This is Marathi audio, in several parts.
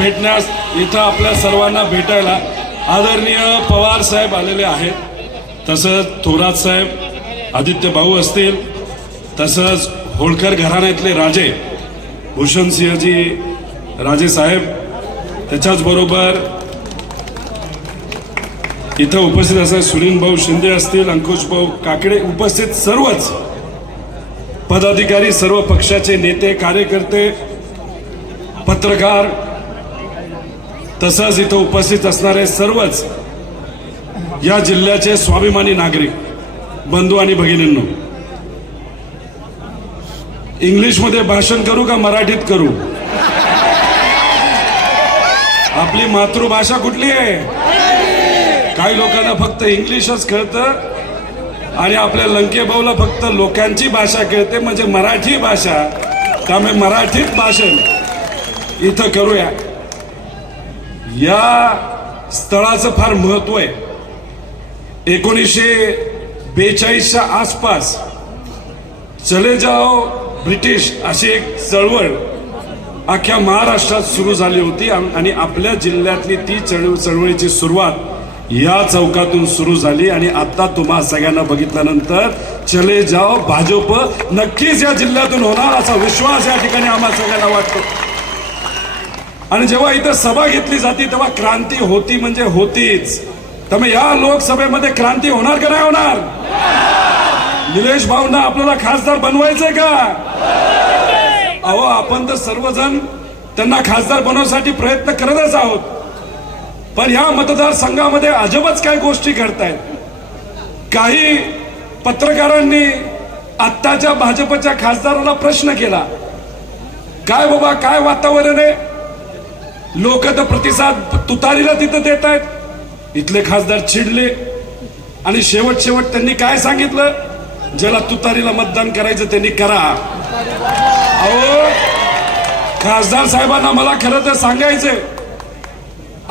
भेटण्यास इथं आपल्या सर्वांना भेटायला आदरणीय पवार साहेब आलेले आहेत तसंच थोरात साहेब आदित्य भाऊ असतील तसंच होळकर घराण्यातले राजे भूषण सिंहजी राजे साहेब त्याच्याचबरोबर इथं उपस्थित असणारे सुनील भाऊ शिंदे असतील अंकुश भाऊ काकडे उपस्थित सर्वच पदाधिकारी सर्व पक्षाचे नेते कार्यकर्ते पत्रकार तसंच इथं उपस्थित असणारे सर्वच या जिल्ह्याचे स्वाभिमानी नागरिक बंधू आणि भगिनींनो इंग्लिशमध्ये भाषण करू का मराठीत करू आपली मातृभाषा कुठली आहे काही लोकांना फक्त इंग्लिशच कळतं आणि आपल्या लंकेभाऊला फक्त लोकांची भाषा कळते म्हणजे मराठी भाषा त्यामुळे मराठीत भाषण इथं करूया या स्थळाचं फार महत्व आहे एकोणीसशे बेचाळीसच्या आसपास चले जाओ ब्रिटिश अशी एक चळवळ अख्ख्या महाराष्ट्रात सुरू झाली होती आणि आपल्या जिल्ह्यातली ती चळव चळवळीची सुरुवात या चौकातून सुरू झाली आणि आता तुम्हा सगळ्यांना बघितल्यानंतर चले जाओ भाजप नक्कीच या जिल्ह्यातून होणार असा विश्वास या ठिकाणी आम्हाला सगळ्यांना वाटतो आणि जेव्हा इथं सभा घेतली जाते तेव्हा क्रांती होती म्हणजे होतीच त्यामुळे या लोकसभेमध्ये क्रांती होणार का नाही होणार निलेश भाऊंना आपल्याला खासदार बनवायचंय का अहो आपण तर सर्वजण त्यांना खासदार बनवण्यासाठी प्रयत्न करतच आहोत पण ह्या मतदारसंघामध्ये अजबच काय गोष्टी घडतायत काही पत्रकारांनी आत्ताच्या भाजपच्या खासदाराला प्रश्न केला काय बाबा काय वातावरण आहे लोक तर प्रतिसाद तुतारीला तिथं देत आहेत इथले खासदार चिडले आणि शेवट शेवट त्यांनी काय सांगितलं ज्याला तुतारीला मतदान करायचं त्यांनी करा अहो खासदार साहेबांना मला खरं तर सांगायचंय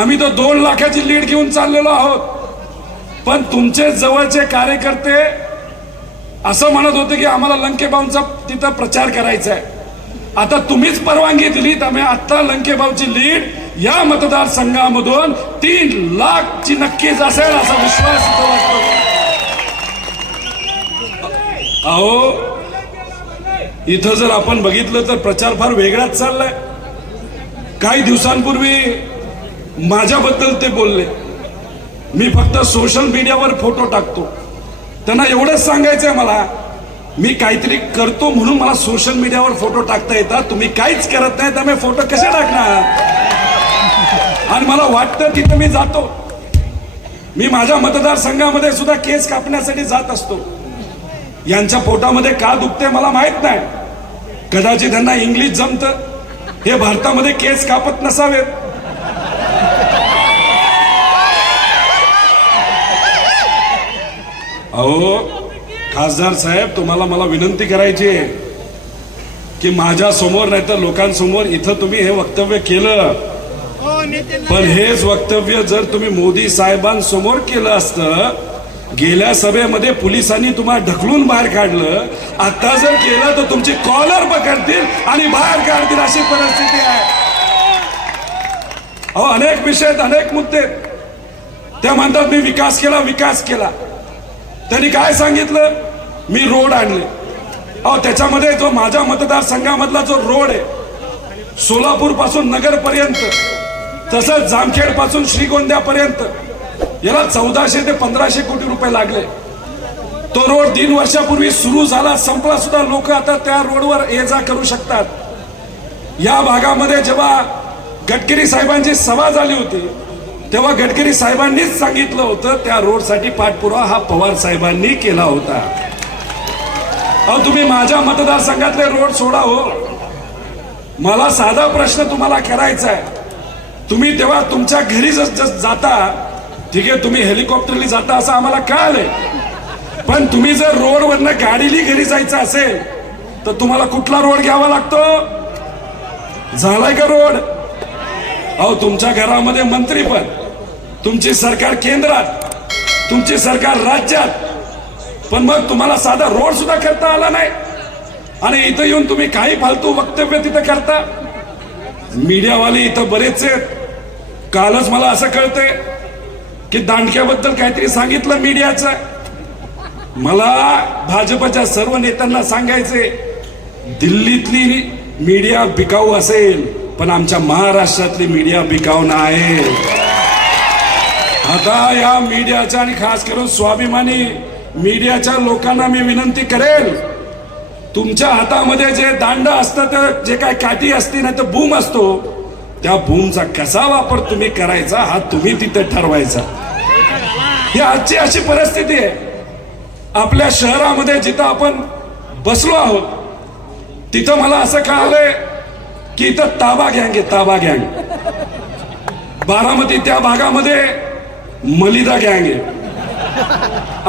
आम्ही तर दोन लाखाची लीड घेऊन चाललेलो आहोत पण तुमचे जवळचे कार्यकर्ते असं म्हणत होते की आम्हाला लंकेबाऊंचा तिथं प्रचार करायचा आहे आता तुम्हीच परवानगी दिली त्यामुळे आत्ता लंकेबावची लीड या मतदारसंघामधून तीन लाखची नक्कीच असेल असा विश्वास अहो इथं जर आपण बघितलं तर प्रचार फार वेगळाच चाललाय काही दिवसांपूर्वी माझ्याबद्दल ते बोलले मी फक्त सोशल मीडियावर फोटो टाकतो त्यांना एवढंच सांगायचंय मला मी काहीतरी करतो म्हणून मला सोशल मीडियावर फोटो टाकता येतात तुम्ही काहीच करत नाही मी फोटो कसे टाकणार आणि मला वाटतं तिथं मी जातो मी माझ्या मतदारसंघामध्ये सुद्धा केस कापण्यासाठी जात असतो यांच्या पोटामध्ये का दुखते मला माहित नाही कदाचित त्यांना इंग्लिश जमतं हे भारतामध्ये केस कापत नसावेत अहो खासदार साहेब तुम्हाला मला विनंती करायची आहे की माझ्या समोर नाही तर लोकांसमोर इथं तुम्ही हे वक्तव्य केलं पण हेच वक्तव्य जर तुम्ही मोदी साहेबांसमोर केलं असत गेल्या सभेमध्ये पोलिसांनी तुम्हाला ढकलून बाहेर काढलं आता जर केलं तर तुमची कॉलर पकडतील आणि बाहेर काढतील अशी परिस्थिती आहे अनेक विषय आहेत अनेक मुद्दे ते म्हणतात मी विकास केला विकास केला त्यांनी काय सांगितलं मी रोड आणले अहो त्याच्यामध्ये जो माझ्या मतदारसंघामधला जो रोड आहे सोलापूर पासून नगर पर्यंत तसंच जामखेड पासून श्रीगोंद्यापर्यंत याला चौदाशे ते पंधराशे कोटी रुपये लागले तो रोड तीन वर्षापूर्वी सुरू झाला संपला सुद्धा लोक आता त्या रोडवर ये जा करू शकतात या भागामध्ये जेव्हा गडकरी साहेबांची सभा झाली होती तेव्हा गडकरी साहेबांनीच सांगितलं होतं त्या रोडसाठी पाठपुरावा हा पवार साहेबांनी केला होता अहो तुम्ही माझ्या मतदारसंघातले रोड सोडा हो मला साधा प्रश्न तुम्हाला करायचा आहे तुम्ही तेव्हा तुमच्या घरी जस जस जाता ठीक आहे तुम्ही हेलिकॉप्टरली जाता असं आम्हाला कळालंय पण तुम्ही जर रोडवरनं गाडीली घरी जायचं असेल तर तुम्हाला कुठला रोड घ्यावा लागतो झालाय का रोड अहो तुमच्या घरामध्ये मंत्री पण तुमची सरकार केंद्रात तुमची सरकार राज्यात पण मग तुम्हाला साधा रोड सुद्धा करता आला नाही आणि इथं येऊन तुम्ही काही फालतू वक्तव्य तिथं करता मीडियावाले इथं बरेच आहेत कालच मला असं कळतंय की दांडक्याबद्दल काहीतरी सांगितलं मीडियाचं मला भाजपच्या सर्व नेत्यांना सांगायचे दिल्लीतली मीडिया बिकाऊ असेल पण आमच्या महाराष्ट्रातली मीडिया बिकावणं आहे आता या मीडियाच्या आणि खास करून स्वाभिमानी मीडियाच्या लोकांना मी विनंती करेल तुमच्या हातामध्ये जे दांड असतात जे काय काठी असते नाही तर बूम असतो त्या बूमचा कसा वापर तुम्ही करायचा हा तुम्ही तिथे ठरवायचा ही आजची अशी परिस्थिती आहे आपल्या शहरामध्ये जिथं आपण बसलो आहोत तिथं मला असं कळालंय की इथं ताबा गँग आहे ताबा गँग बारामती त्या भागामध्ये मलिदा गँग आहे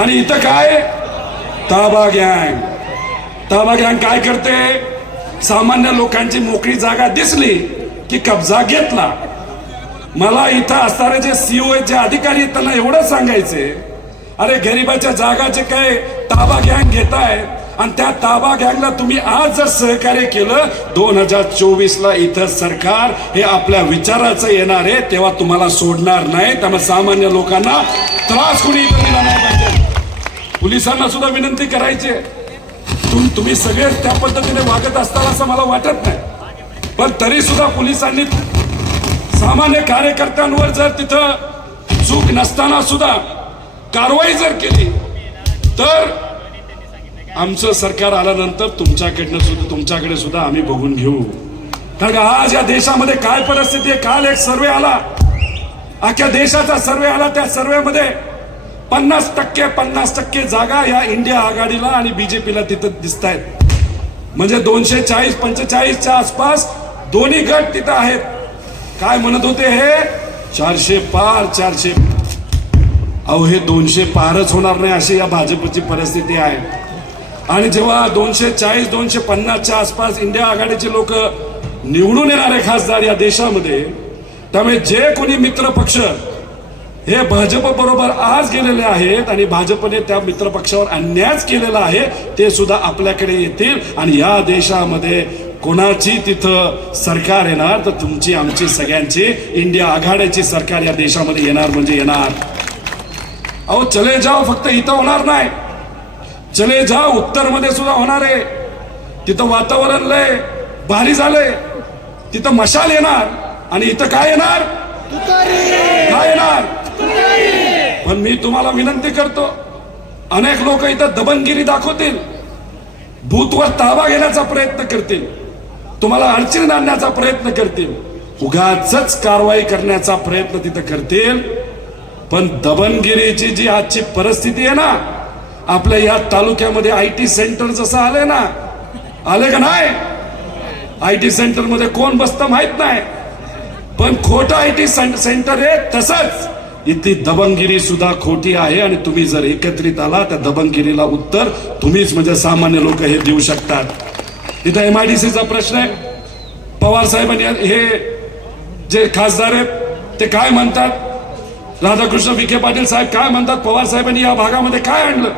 आणि इथं काय ताबा गँग ताबा गँग काय करते सामान्य लोकांची मोकळी जागा दिसली की कब्जा घेतला मला इथं असणारे जे सीओ e जे अधिकारी आहेत त्यांना एवढं सांगायचे अरे गरिबाच्या जागाचे काय ताबा गँग घेताय आणि त्या ताबा गँगला तुम्ही आज जर सहकार्य केलं दोन हजार चोवीसला इथं सरकार हे आपल्या विचाराचं येणार आहे तेव्हा तुम्हाला सोडणार नाही त्यामुळे सामान्य लोकांना त्रास कुणी नाही पाहिजे पोलिसांना सुद्धा विनंती करायची तुम तुम्ही सगळे त्या पद्धतीने वागत असताना असं मला वाटत नाही पण तरी सुद्धा पोलिसांनी सामान्य कार्यकर्त्यांवर जर तिथं चूक नसताना सुद्धा कारवाई जर केली तर आमचं सरकार आल्यानंतर तुमच्याकडनं सुद्धा तुमच्याकडे सुद्धा आम्ही बघून घेऊ कारण आज या देशामध्ये काय परिस्थिती आहे काल एक सर्वे आला अख्या देशाचा सर्वे आला त्या सर्वेमध्ये पन्नास टक्के पन्नास टक्के जागा या इंडिया आघाडीला आणि बीजेपीला तिथं दिसत आहेत म्हणजे दोनशे चाळीस पंचेचाळीसच्या आसपास दोन्ही गट तिथं आहेत काय म्हणत होते हे चारशे पार चारशे अहो हे दोनशे पारच होणार नाही अशी या भाजपची परिस्थिती आहे आणि जेव्हा दोनशे चाळीस दोनशे पन्नासच्या आसपास इंडिया आघाडीचे लोक निवडून येणारे खासदार या देशामध्ये त्यामुळे जे कोणी मित्र पक्ष हे भाजप बरोबर आज गेलेले आहेत आणि भाजपने त्या मित्र पक्षावर अन्यायच केलेला आहे ते सुद्धा आपल्याकडे येतील आणि या देशामध्ये कोणाची तिथं सरकार येणार तर तुमची आमची सगळ्यांची इंडिया आघाड्याची सरकार या देशामध्ये येणार म्हणजे येणार अहो चले जाओ फक्त इथं होणार नाही चले जा उत्तर मध्ये सुद्धा होणार आहे तिथं वातावरण लय भारी झालंय तिथं मशाल येणार आणि इथं काय येणार काय येणार पण मी तुम्हाला विनंती करतो अनेक लोक इथं दबनगिरी दाखवतील भूतवर ताबा घेण्याचा प्रयत्न करतील तुम्हाला अडचणीत आणण्याचा प्रयत्न करतील उगाच कारवाई करण्याचा प्रयत्न तिथं करतील पण दबनगिरीची जी आजची परिस्थिती आहे ना आपल्या या तालुक्यामध्ये आय टी सेंटर जसं आले ना आले का नाही आय टी सेंटर मध्ये कोण बसतं माहित नाही पण खोटं आय टी सेंटर आहे तसंच इथली दबंगिरी सुद्धा खोटी आहे आणि तुम्ही जर एकत्रित आला त्या दबंगिरीला उत्तर तुम्हीच म्हणजे सामान्य लोक हे देऊ शकतात इथं एम आय डी सीचा प्रश्न आहे पवार साहेबांनी हे जे खासदार आहेत ते काय म्हणतात राधाकृष्ण विखे पाटील साहेब काय म्हणतात पवार साहेबांनी या भागामध्ये काय आणलं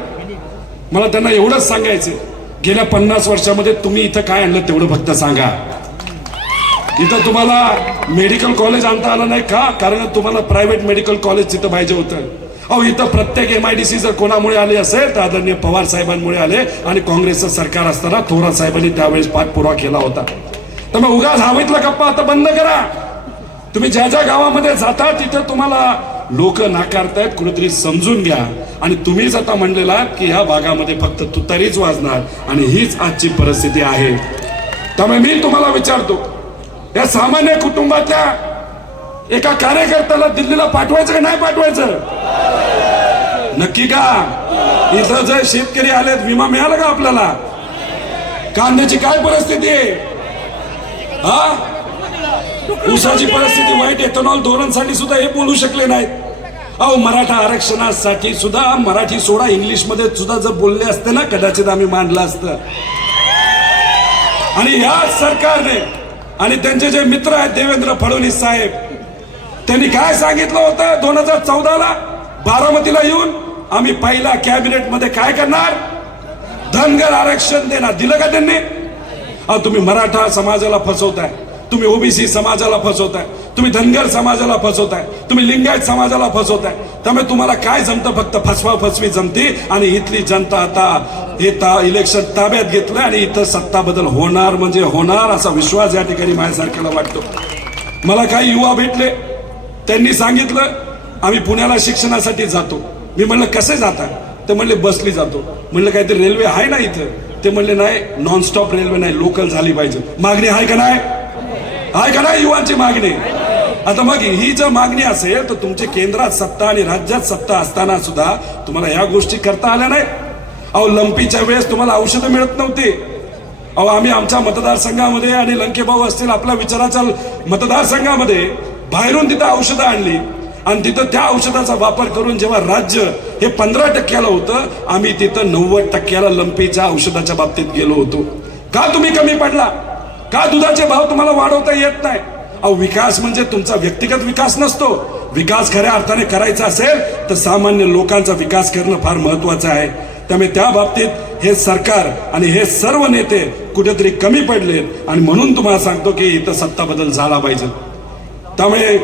मला त्यांना एवढंच सांगायचं गेल्या पन्नास वर्षामध्ये तुम्ही इथं काय आणलं तेवढं फक्त सांगा इथं तुम्हाला मेडिकल कॉलेज आणता आलं नाही का कारण तुम्हाला प्रायव्हेट मेडिकल कॉलेज तिथं पाहिजे होतं अहो इथं प्रत्येक एम आय डी सी जर कोणामुळे आले असेल तर आदरणीय पवार साहेबांमुळे आले आणि काँग्रेसचं सरकार असताना थोरा साहेबांनी त्यावेळेस पाठपुरावा केला होता तर मग उगाच हवेतला गप्पा आता बंद करा तुम्ही ज्या ज्या गावामध्ये जाता तिथं तुम्हाला लोक नाकारतायत कुठेतरी समजून घ्या आणि तुम्हीच आता म्हणलेला की ह्या भागामध्ये फक्त तुतारीच वाजणार आणि हीच आजची परिस्थिती आहे त्यामुळे मी तुम्हाला विचारतो या सामान्य कुटुंबातल्या एका कार्यकर्त्याला दिल्लीला पाठवायचं का नाही पाठवायचं नक्की का इथं जर शेतकरी आले विमा मिळाला का आपल्याला कांद्याची काय परिस्थिती आहे हा उसाची परिस्थिती वाईट एथेनॉल धोरणसाठी सुद्धा हे बोलू शकले नाहीत अहो मराठा आरक्षणासाठी सुद्धा मराठी सोडा इंग्लिश मध्ये सुद्धा जर बोलले असते ना कदाचित आम्ही मांडलं असतं आणि या सरकारने आणि त्यांचे जे मित्र आहेत देवेंद्र फडणवीस साहेब त्यांनी काय सांगितलं होतं दोन हजार ला बारामतीला येऊन आम्ही पहिला कॅबिनेट मध्ये काय करणार धनगर आरक्षण देणार दिलं का त्यांनी तुम्ही मराठा समाजाला फसवताय तुम्ही ओबीसी समाजाला फसवताय तुम्ही धनगर समाजाला फसवताय तुम्ही लिंगायत समाजाला फसवताय त्यामुळे तुम्हाला काय जमतं फक्त फसवा फसवी जमती आणि इथली जनता आता हे ता इलेक्शन ताब्यात घेतलं आणि इथं सत्ता बदल होणार म्हणजे होणार असा विश्वास या ठिकाणी माझ्यासारख्याला वाटतो मला काही युवा भेटले त्यांनी सांगितलं आम्ही पुण्याला शिक्षणासाठी जातो मी म्हणलं कसे जाता ते म्हणले बसली जातो म्हणलं काहीतरी रेल्वे आहे ना इथं ते म्हणले नाही नॉनस्टॉप रेल्वे नाही लोकल झाली पाहिजे मागणी आहे का नाही आहे का नाही युवांची मागणी आता मग ही जर मागणी असेल तर तुमचे केंद्रात सत्ता आणि राज्यात सत्ता असताना सुद्धा तुम्हाला या गोष्टी करता आल्या नाही अहो लंपीच्या वेळेस तुम्हाला औषधं मिळत नव्हती अहो आम्ही आमच्या मतदारसंघामध्ये आणि लंकेभाऊ असतील आपल्या विचाराच्या मतदारसंघामध्ये बाहेरून तिथं औषधं आणली आणि तिथं त्या औषधाचा वापर करून जेव्हा राज्य हे पंधरा टक्क्याला होतं आम्ही तिथं नव्वद टक्क्याला लंपीच्या औषधाच्या बाबतीत गेलो होतो का तुम्ही कमी पडला का दुधाचे भाव तुम्हाला वाढवता येत नाही अहो विकास म्हणजे तुमचा व्यक्तिगत विकास नसतो विकास खऱ्या अर्थाने करायचा असेल तर सामान्य लोकांचा विकास करणं फार महत्वाचं आहे त्यामुळे त्या बाबतीत हे सरकार आणि हे सर्व नेते कुठेतरी कमी पडले आणि म्हणून तुम्हाला सांगतो की इथं सत्ता बदल झाला पाहिजे त्यामुळे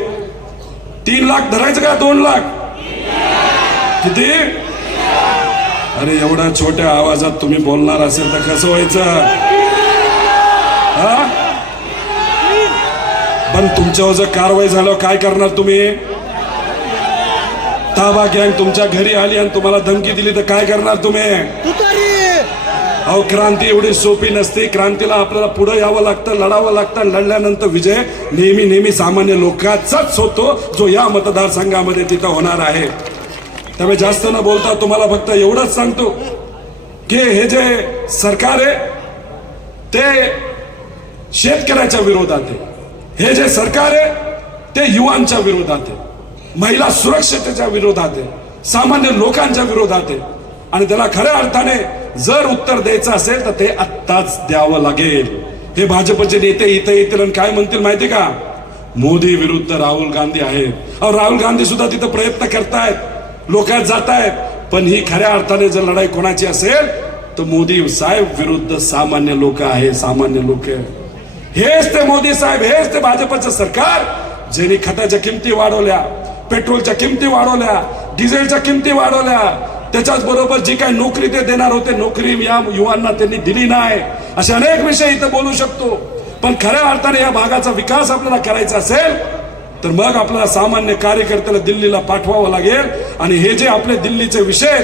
तीन लाख धरायचं का दोन लाख किती अरे एवढ्या छोट्या आवाजात तुम्ही बोलणार असेल तर कसं व्हायचं पण तुमच्यावर जर कारवाई झाल्यावर काय करणार तुम्ही ताबा गँग तुमच्या घरी आली आणि तुम्हाला धमकी दिली तर काय करणार तुम्ही अहो क्रांती एवढी सोपी नसते क्रांतीला आपल्याला पुढे यावं लागतं लढावं लागतं लढल्यानंतर विजय नेहमी नेहमी सामान्य लोकांचाच होतो जो या मतदारसंघामध्ये तिथं होणार आहे त्यामुळे जास्त न बोलता तुम्हाला फक्त एवढंच सांगतो की हे जे सरकार आहे ते शेतकऱ्याच्या विरोधात आहे हे जे सरकार आहे ते युवांच्या विरोधात आहे महिला सुरक्षतेच्या विरोधात आहे सामान्य लोकांच्या विरोधात आहे आणि त्याला खऱ्या अर्थाने जर उत्तर द्यायचं असेल तर ते आत्ताच द्यावं लागेल हे भाजपचे नेते इथं येतील आणि काय म्हणतील माहिती का मोदी विरुद्ध राहुल गांधी आहेत राहुल गांधी सुद्धा तिथं प्रयत्न करतायत लोकांत जातायत पण ही खऱ्या अर्थाने जर लढाई कोणाची असेल तर मोदी साहेब विरुद्ध सामान्य लोक आहे सामान्य लोक आहे हेच ते मोदी साहेब हेच ते भाजपचं सरकार ज्यांनी खताच्या किमती वाढवल्या पेट्रोलच्या किमती वाढवल्या डिझेलच्या किमती वाढवल्या त्याच्याच बरोबर जी काही नोकरी ते देणार होते नोकरी या युवांना त्यांनी दिली नाही असे अनेक विषय इथं बोलू शकतो पण खऱ्या अर्थाने या भागाचा विकास आपल्याला करायचा असेल तर मग आपल्याला सामान्य कार्यकर्त्याला दिल्लीला पाठवावं लागेल आणि हे जे आपले दिल्लीचे विषय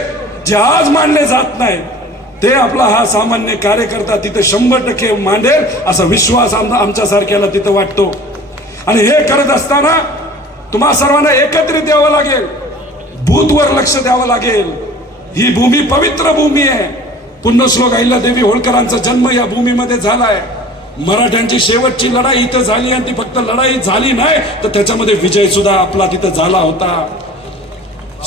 जे आज मानले जात नाहीत ते आपला हा सामान्य कार्यकर्ता तिथे शंभर टक्के मांडेल असा विश्वास आमच्या आमच्यासारख्याला तिथं वाटतो आणि हे करत असताना तुम्हा सर्वांना एकत्रित द्यावं लागेल भूतवर लक्ष द्यावं लागेल ही भूमी पवित्र भूमी आहे श्लोक आईला देवी होळकरांचा जन्म या भूमीमध्ये झालाय मराठ्यांची शेवटची लढाई इथं झाली आणि ती फक्त लढाई झाली नाही तर त्याच्यामध्ये विजय सुद्धा आपला तिथं झाला होता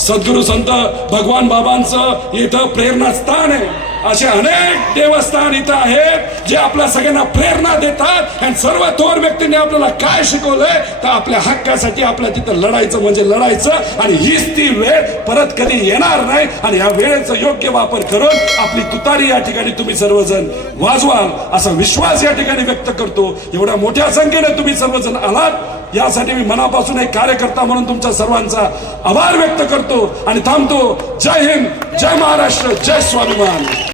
सद्गुरु संत भगवान बाबांचं इथं प्रेरणास्थान आहे असे अनेक देवस्थान इथं आहेत जे आपल्या सगळ्यांना प्रेरणा देतात आणि सर्व थोर व्यक्तींनी आपल्याला काय शिकवलंय तर आपल्या हक्कासाठी आपल्या तिथं लढायचं म्हणजे लढायचं आणि हीच ती वेळ परत कधी येणार नाही आणि या वेळेचा योग्य वापर करून आपली तुतारी या ठिकाणी तुम्ही सर्वजण वाजवाल असा विश्वास या ठिकाणी व्यक्त करतो एवढ्या मोठ्या संख्येने तुम्ही सर्वजण आलात यासाठी मी मनापासून एक कार्यकर्ता म्हणून तुमच्या सर्वांचा आभार व्यक्त करतो आणि थांबतो जय हिंद जय महाराष्ट्र जय स्वाभिमान